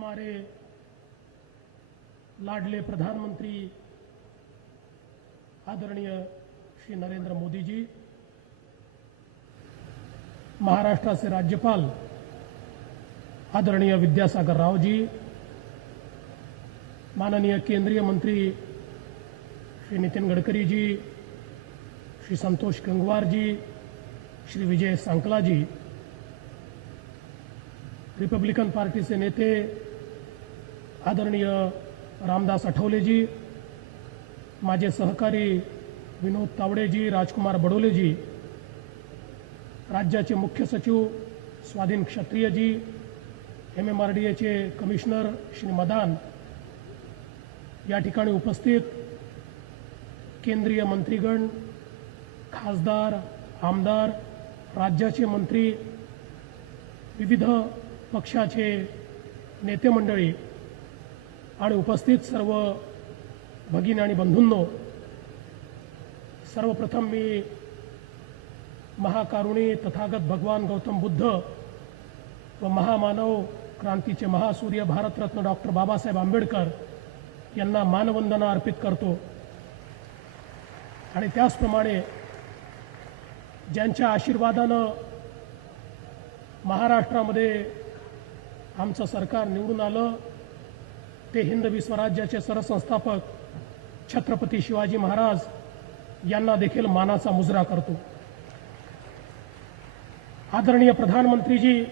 हमारे लाडले प्रधानमंत्री आदरणीय श्री नरेंद्र मोदी जी, महाराष्ट्र से राज्यपाल आदरणीय विद्यासागर राव जी, माननीय केंद्रीय मंत्री श्री नितिन गडकरी जी, श्री संतोष गंगवार जी, श्री विजय सांकला जी, रिपब्लिकन पार्टी से नेते आदरणीय रामदास आठवले जी, माझे सहकारी विनोद तावडे जी, राजकुमार बडोले जी, राज्याचे मुख्य सचिव स्वाधीन क्षत्रिय जी, MMRDAचे कमिशनर श्री मदान, या ठिकाणी उपस्थित केंद्रीय मंत्रीगण, खासदार, आमदार, राज्याचे मंत्री, विविध पक्षाचे नेते मंडळी आणि उपस्थित सर्व भगिनी आणि बंधूंनो, सर्वप्रथम मी महाकारुणी तथागत भगवान गौतम बुद्ध व महामानव क्रांतीचे महासूर्य भारतरत्न डॉक्टर बाबासाहेब आंबेडकर यांना मानवंदना अर्पित करतो आणि त्याचप्रमाणे ज्यांच्या आशीर्वादानं महाराष्ट्रामध्ये आमचं सरकार निवडून आलं, ते हिंदवी स्वराज्याचे सरसंस्थापक छत्रपती शिवाजी महाराज यांना देखील मानाचा मुजरा करतो। आदरणीय प्रधानमंत्री जी,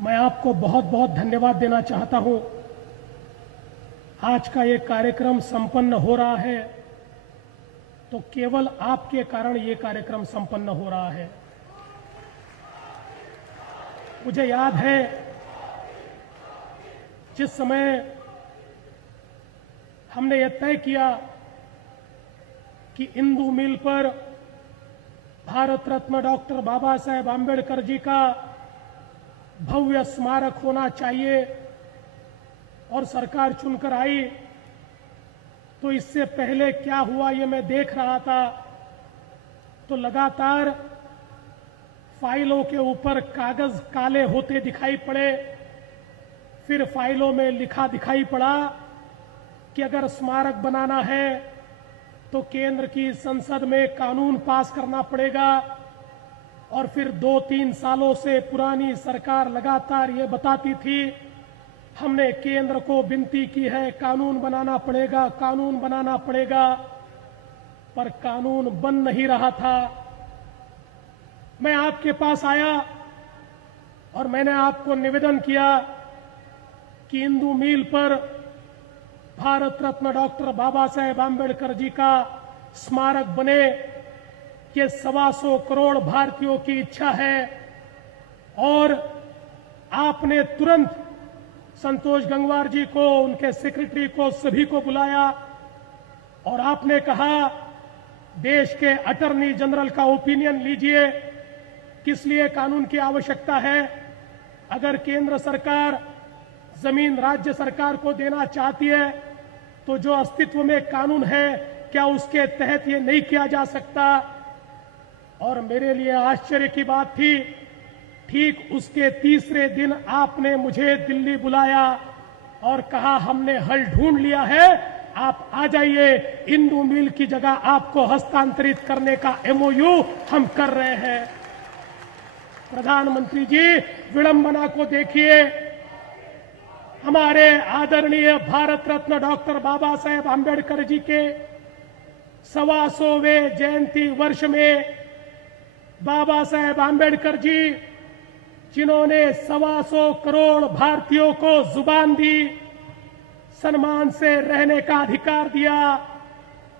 मैं आपको बहुत बहुत धन्यवाद देना चाहता हूं। आज का ये कार्यक्रम संपन्न हो रहा है तो केवल आपके कारण ये कार्यक्रम संपन्न हो रहा है। मुझे याद है जिस समय हमने ये तय किया कि इंदू मिल पर भारत रत्न डॉक्टर बाबा साहेब आंबेडकर जी का भव्य स्मारक होना चाहिए और सरकार चुनकर आई, तो इससे पहले क्या हुआ ये मैं देख रहा था, तो लगातार फाइलों के ऊपर कागज काले होते दिखाई पड़े। फिर फाइलों में लिखा दिखाई पड़ा कि अगर स्मारक बनाना है तो केंद्र की संसद में कानून पास करना पड़ेगा। और फिर 2-3 सालों से पुरानी सरकार लगातार ये बताती थी, हमने केंद्र को विनती की है कानून बनाना पड़ेगा, कानून बनाना पड़ेगा, पर कानून बन नहीं रहा था। मैं आपके पास आया और मैंने आपको निवेदन किया कि इंदू मील पर भारत रत्न डॉक्टर बाबा साहेब आंबेडकर जी का स्मारक बने। ये 125 करोड़ भारतीयों की इच्छा है। और आपने तुरंत संतोष गंगवार जी को, उनके सेक्रेटरी को, सभी को बुलाया और आपने कहा देश के अटॉर्नी जनरल का ओपिनियन लीजिए, किस लिए कानून की आवश्यकता है। अगर केंद्र सरकार जमीन राज्य सरकार को देना चाहती है तो जो अस्तित्व में कानून है क्या उसके तहत ये नहीं किया जा सकता। और मेरे लिए आश्चर्य की बात थी, ठीक उसके तीसरे दिन आपने मुझे दिल्ली बुलाया और कहा हमने हल ढूंढ लिया है, आप आ जाइए, इंदू मिल की जगह आपको हस्तांतरित करने का MOU हम कर रहे हैं। प्रधानमंत्री जी, विडंबना को देखिए। हमारे आदरणीय भारत रत्न डॉक्टर बाबा साहेब आंबेडकर जी के 125वें जयंती वर्ष में बाबा साहेब आंबेडकर जी, जिन्होंने 125 करोड़ भारतीयों को जुबान दी, सम्मान से रहने का अधिकार दिया,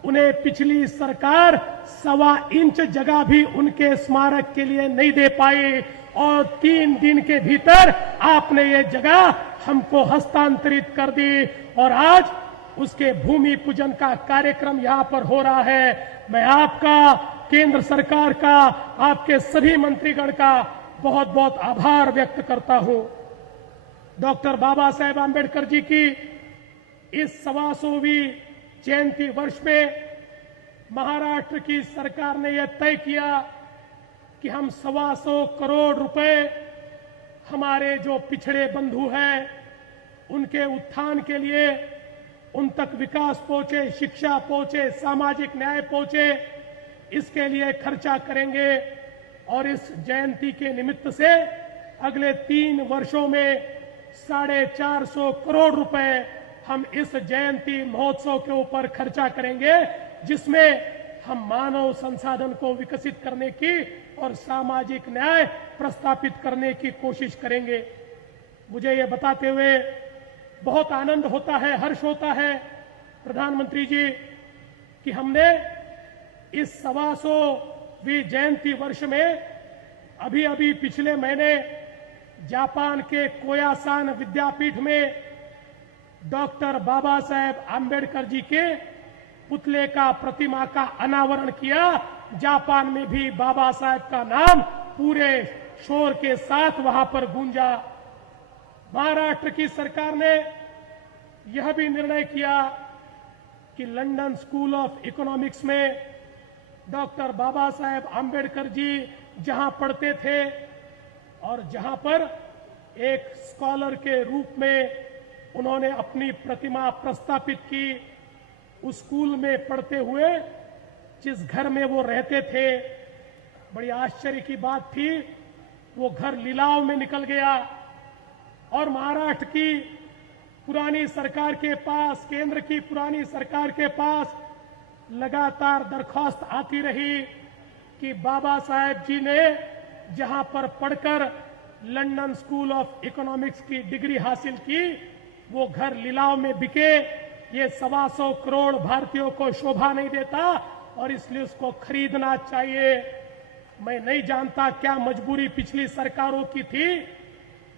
उन्हें पिछली सरकार 1.25 इंच जगह भी उनके स्मारक के लिए नहीं दे पाई। और 3 दिन के भीतर आपने ये जगह हमको हस्तांतरित कर दी और आज उसके भूमि पूजन का कार्यक्रम यहां पर हो रहा है। मैं आपका, केंद्र सरकार का, आपके सभी मंत्रीगण का बहुत बहुत आभार व्यक्त करता हूं। डॉक्टर बाबा साहेब आंबेडकर जी की इस 125वीं जयंती वर्ष में महाराष्ट्र की सरकार ने यह तय किया कि हम 125 करोड़ रुपए हमारे जो पिछड़े बंधु हैं उनके उत्थान के लिए, उन तक विकास पहुंचे, शिक्षा पहुंचे, सामाजिक न्याय पहुंचे, इसके लिए खर्चा करेंगे। और इस जयंती के निमित्त से अगले 3 वर्षों में 450 करोड़ रुपए हम इस जयंती महोत्सव के ऊपर खर्चा करेंगे, जिसमें हम मानव संसाधन को विकसित करने की और सामाजिक न्याय प्रस्थापित करने की कोशिश करेंगे। मुझे ये बताते हुए बहुत आनंद होता है, हर्ष होता है प्रधानमंत्री जी कि हमने इस 125वीं जयंती वर्ष में अभी पिछले महीने जापान के कोयासान विद्यापीठ में डॉक्टर बाबा साहेब आंबेडकर जी के पुतले का, प्रतिमा का अनावरण किया। जापान में भी बाबा साहेब का नाम पूरे शोर के साथ वहां पर गूंजा। महाराष्ट्र की सरकार ने यह भी निर्णय किया कि लंदन स्कूल ऑफ इकोनॉमिक्स में डॉक्टर बाबा साहेब आंबेडकर जी जहां पढ़ते थे और जहां पर एक स्कॉलर के रूप में उन्होंने अपनी प्रतिमा प्रस्थापित की, उस स्कूल में पढ़ते हुए जिस घर में वो रहते थे, बड़ी आश्चर्य की बात थी, वो घर लिलाव में निकल गया। और महाराष्ट्र की पुरानी सरकार के पास, केंद्र की पुरानी सरकार के पास लगातार दरख्वास्त आती रही कि बाबा साहेब जी ने जहां पर पढ़कर लंदन स्कूल ऑफ इकोनॉमिक्स की डिग्री हासिल की, वो घर लिलाव में बिके। ये 125 करोड़ भारतीयों को शोभा नहीं देता और इसलिए उसको खरीदना चाहिए। मैं नहीं जानता क्या मजबूरी पिछली सरकारों की थी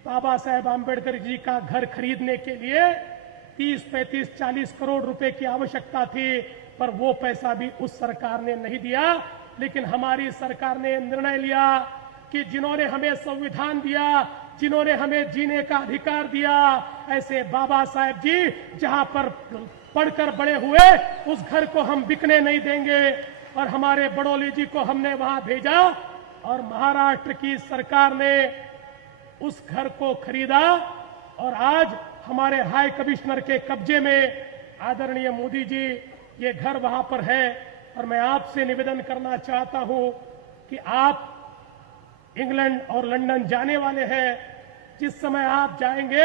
बाबा साहेब आंबेडकर जी का घर खरीदने के लिए 30, 35, 40 करोड़ रुपए की आवश्यकता थी, पर वो पैसा भी उस सरकार ने नहीं दिया। लेकिन हमारी सरकार ने निर्णय लिया कि जिन्होंने हमें संविधान दिया, जिन्होंने हमें जीने का अधिकार दिया, ऐसे बाबा साहेब जी जहां पर पढ़कर बड़े हुए, उस घर को हम बिकने नहीं देंगे। और हमारे बड़ौली जी को हमने वहां भेजा और महाराष्ट्र की सरकार ने उस घर को खरीदा और आज हमारे हाई कमिश्नर के कब्जे में आदरणीय मोदी जी ये घर वहां पर है। और मैं आपसे निवेदन करना चाहता हूं कि आप इंग्लैंड और लंदन जाने वाले हैं, जिस समय आप जाएंगे,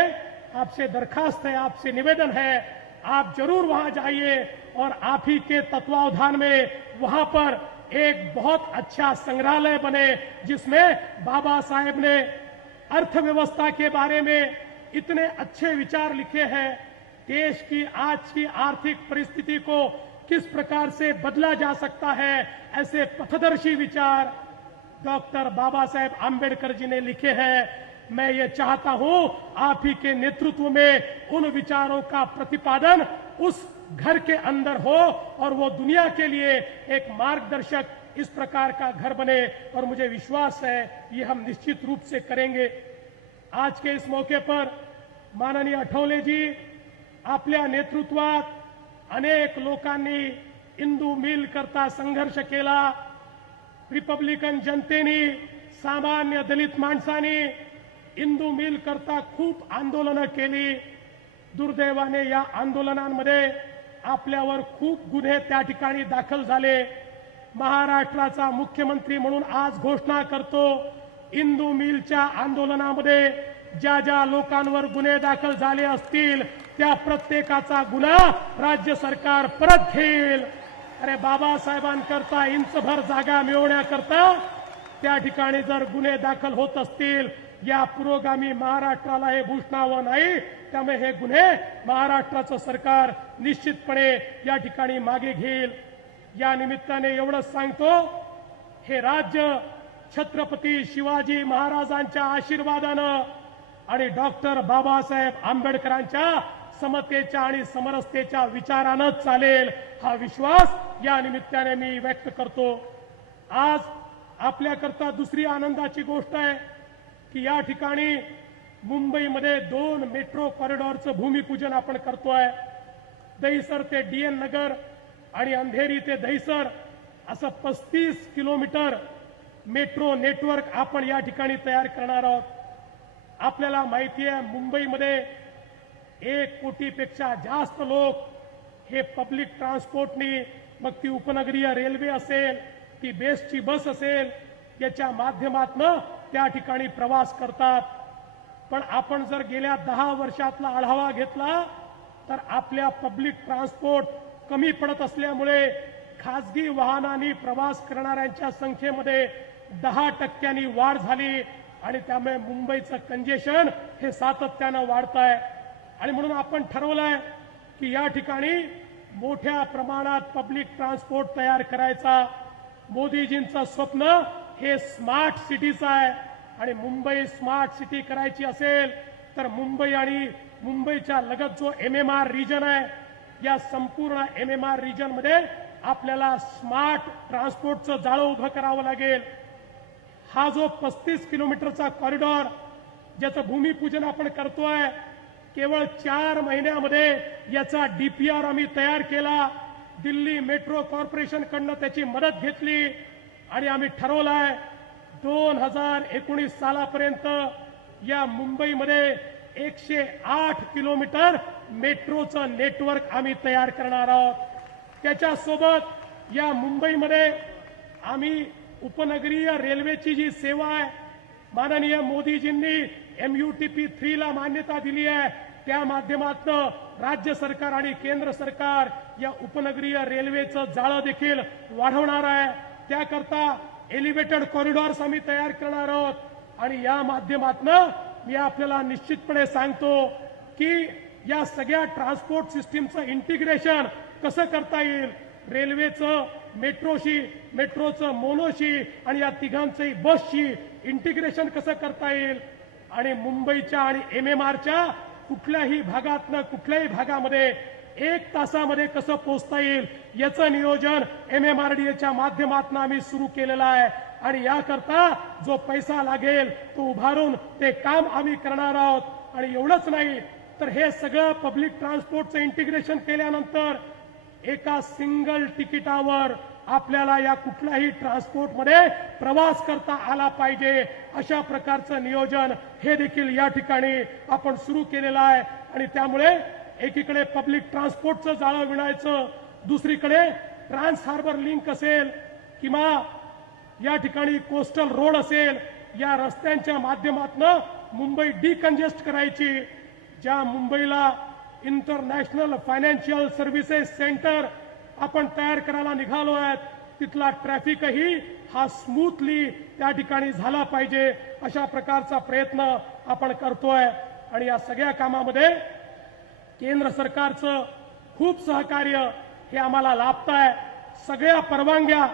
आपसे दरखास्त है, आपसे निवेदन है, आप जरूर वहां जाइए और आप ही के तत्वावधान में वहां पर एक बहुत अच्छा संग्रहालय बने, जिसमें बाबा साहेब ने अर्थव्यवस्था के बारे में इतने अच्छे विचार लिखे हैं। देश की आज की आर्थिक परिस्थिति को किस प्रकार से बदला जा सकता है, ऐसे पथदर्शी विचार डॉक्टर बाबा साहेब आंबेडकर जी ने लिखे हैं। मैं ये चाहता हूं आप ही के नेतृत्व में उन विचारों का प्रतिपादन उस घर के अंदर हो और वो दुनिया के लिए एक मार्गदर्शक इस प्रकार का घर बने। और मुझे विश्वास है ये हम निश्चित रूप से करेंगे। आज के इस मौके पर माननीय आठवले जी आपल्या नेतृत्वात अनेक लोकांनी इंदू मिल करता संघर्ष केला। रिपब्लिकन जनतेने, सामान्य दलित माणसांनी इंदू मिल करता खूप आंदोलनं केली। दुर्दैवाने या आंदोलनांमध्ये आपल्यावर खूप गुन्हे त्या ठिकाणी दाखल झाले। महाराष्ट्राचा मुख्यमंत्री म्हणून आज घोषणा करतो, इंदू मिलच्या आंदोलनामध्ये ज्या ज्या लोकांवर गुन्हे दाखल झाले असतील त्या प्रत्येकाचा गुन्हा राज्य सरकार परत घेईल। अरे बाबासाहेबांकरता इंचभर जागा मिळवण्याकरता त्या ठिकाणी जर गुन्हे दाखल होत असतील, या पुरोगामी महाराष्ट्राला हे भूषणावं नाही। त्यामुळे हे गुन्हे महाराष्ट्राचं सरकार निश्चितपणे या ठिकाणी मागे घेईल। या निमित्ताने एवढंच सांगतो, हे राज्य छत्रपती शिवाजी महाराजांच्या आशीर्वादानं आणि डॉक्टर बाबासाहेब आंबेडकरांच्या समतेच्या आणि समरसतेच्या विचारानं चालेल, हा विश्वास या निमित्ताने मी व्यक्त करतो। आज आपल्याकरता दुसरी आनंदाची गोष्ट आहे की या ठिकाणी मुंबईमध्ये 2 मेट्रो कॉरिडॉरचं भूमिपूजन आपण करतोय। दहिसर ते डीएन नगर आणि अंधेरी ते दहिसर असं 35 किलोमीटर मेट्रो नेटवर्क आपण या ठिकाणी तयार करणार आहोत। आपल्याला माहिती आहे मुंबईमध्ये 1 कोटीपेक्षा जास्त लोक हे पब्लिक ट्रान्सपोर्टनी, मग ती उपनगरीय रेल्वे असेल, ती बेस्टची बस असेल, याच्या माध्यमातून त्या ठिकाणी प्रवास करतात. पण आपण जर गेल्या 10 वर्षातला आढावा घेतला तर आपल्या पब्लिक ट्रान्सपोर्ट कमी पडत असल्यामुळे खासगी वाहनांनी प्रवास करणाऱ्यांच्या संख्येमध्ये 10% वाढ झाली आणि त्यामुळे मुंबईचं कंजेशन हे सातत्यानं वाढत आहे. आणि म्हणून आपण ठरवलंय की या ठिकाणी मोठ्या प्रमाणात पब्लिक ट्रान्सपोर्ट तयार करायचा. मोदीजींचं स्वप्न हे स्मार्ट सिटीचं आहे आणि मुंबई स्मार्ट सिटी करायची असेल तर मुंबई आणि मुंबईच्या लगत जो MMR रिजन आहे, या संपूर्ण MMR रिजन मध्ये आपल्याला स्मार्ट ट्रान्सपोर्टचं जाळं उभं करावं लागेल. हा जो 35 किलोमीटरचा कॉरिडॉर ज्याचं भूमिपूजन आपण करतोय, केवळ 4 महिन्यामध्ये याचा DPR आम्ही तयार केला. दिल्ली मेट्रो कॉर्पोरेशनकडनं त्याची मदत घेतली आणि आम्ही ठरवलंय 2019 सालापर्यंत या मुंबईमध्ये 108 किलोमीटर मेट्रोचं नेटवर्क आम्ही तयार करणार आहोत. त्याच्यासोबत या मुंबईमध्ये आम्ही उपनगरीय रेल्वेची जी सेवा आहे, माननीय मोदीजींनी MUTP 3 ला मान्यता दिली आहे, त्या माध्यमातून राज्य सरकार आणि केंद्र सरकार या उपनगरीय रेल्वेचं जाळं देखील वाढवणार आहे. त्याकरता एलिव्हेटेड कॉरिडॉर्स आम्ही तयार करणार आहोत आणि या माध्यमातून मी आपल्याला निश्चितपणे सांगतो की या सगळ्या ट्रान्सपोर्ट सिस्टीमचं इंटिग्रेशन कसं करता येईल, रेल्वेचं मेट्रोशी, मेट्रोचं मोनोशी आणि या तिघांचंही बसशी इंटिग्रेशन कसं करता येईल आणि मुंबईच्या आणि MMRच्या कुठल्याही भागातनं कुठल्याही भागामध्ये 1 तासामध्ये कसं पोहोचता येईल याचं नियोजन MMRDAच्या माध्यमातून आम्ही सुरू केलेलं आहे. आणि याकरता जो पैसा लागेल तो उभारून ते काम आम्ही करणार आहोत. आणि एवढंच नाही तर हे सगळं पब्लिक ट्रान्सपोर्टचं इंटिग्रेशन केल्यानंतर एका सिंगल तिकिटावर आपल्याला या कुठल्याही ट्रान्सपोर्टमध्ये प्रवास करता आला पाहिजे, अशा प्रकारचं नियोजन हे देखील या ठिकाणी आपण सुरू केलेलं आहे. आणि त्यामुळे एकीकडे पब्लिक ट्रान्सपोर्टचं जाळं विणायचं, दुसरीकडे ट्रान्स हार्बर लिंक असेल किंवा या ठिकाणी कोस्टल रोड असेल, या रस्त्यांच्या माध्यमातून मुंबई डिकंजेस्ट करायची. ज्या मुंबईला इंटरनॅशनल फायनान्शियल सर्व्हिसेस सेंटर आपण तयार करायला निघालो आहेत, तिथला ट्रॅफिकही हा स्मूथली त्या ठिकाणी झाला पाहिजे, अशा प्रकारचा प्रयत्न आपण करतोय. आणि या सगळ्या कामामध्ये केंद्र सरकारचं खूप सहकार्य हे आम्हाला लाभतंय. सगळ्या परवानग्या,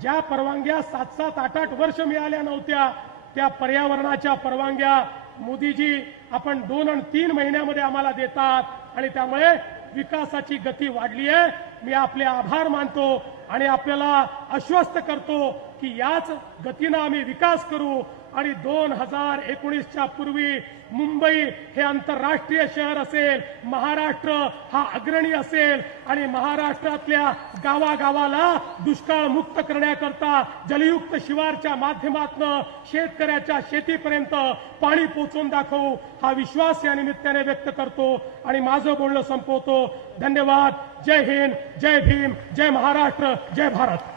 ज्या परवानग्या 7-7, 8-8 वर्ष मिळाल्या नव्हत्या, त्या पर्यावरणाच्या परवानग्या मोदीजी आपण 2 आणि 3 महिन्यामध्ये आम्हाला देतात आणि त्यामुळे विकासाची गती वाढली आहे. मी आपले आभार मानतो आणि आपल्याला आश्वस्त करतो की याच गतीनं आम्ही विकास करू आणि 2019च्या पूर्वी मुंबई हे आंतरराष्ट्रीय शहर असेल, महाराष्ट्र हा अग्रणी असेल आणि महाराष्ट्रातल्या गावागावाला दुष्काळ मुक्त करण्याकरता जलयुक्त शिवारच्या माध्यमातून शेतकऱ्याच्या शेतीपर्यंत पाणी पोहोचवून दाखवू, हा विश्वास या निमित्ताने व्यक्त करतो आणि माझं बोलणं संपवतो. धन्यवाद. जय हिंद, जय भीम, जय महाराष्ट्र, जय भारत.